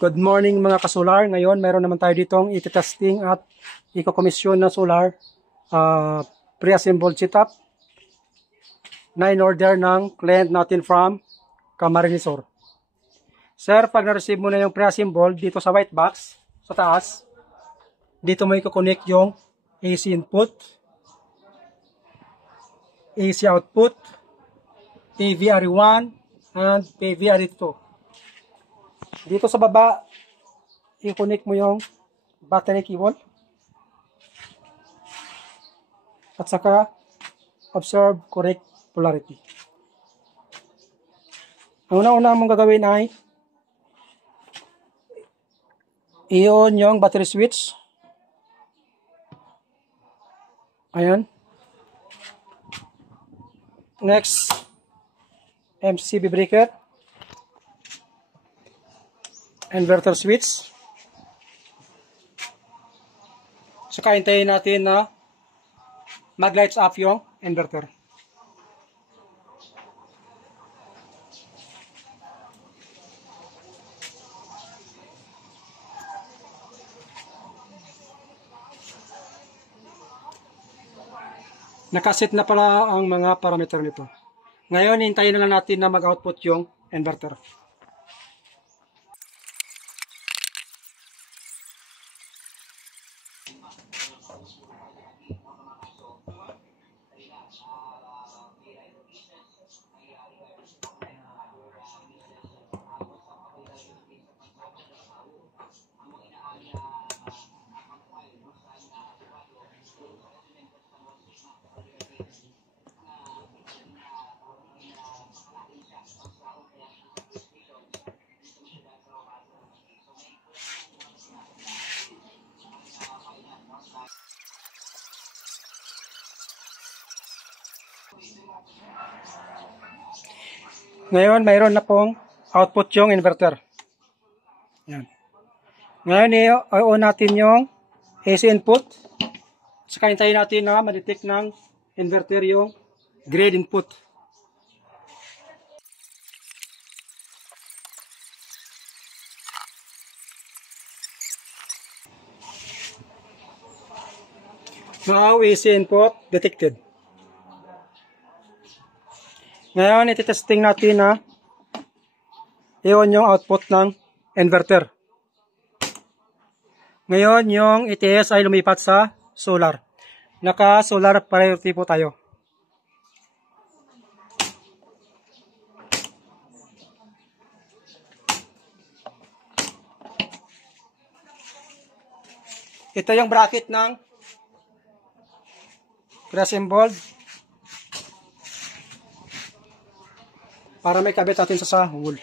Good morning mga kasular. Ngayon mayroon naman tayo ditong iti-testing at iko-komisyon na solar pre-assembled setup na in-order ng client natin from Camarinesor. Sir, pag na-receive mo na yung pre-assembled dito sa white box, sa taas, dito mo i-connect yung AC input, AC output, PVR1 and PVR2. Dito sa baba, i-connect mo yung battery cable at saka observe correct polarity. Ang una-una mong gagawin ay i-on yung battery switch. Ayan. Next, MCB breaker, inverter switch. Saka hintayin natin na mag-lights up yung inverter. Nakaset na pala ang mga parameter nito. Ngayon, hintayin na lang natin na mag-output yung inverter. Ngayon, mayroon na pong output yung inverter. Yan. Ngayon, i-on natin yung AC input. Saka hintayin natin na ma-detect ng inverter yung grid input. Now, AC input detected. Ngayon, iti-testing natin na i-on yung output ng inverter. Ngayon, yung ETS ay lumipat sa solar. Naka-solar priority po tayo. Ito yung bracket ng pre-assembled para may kabit natin sa wall.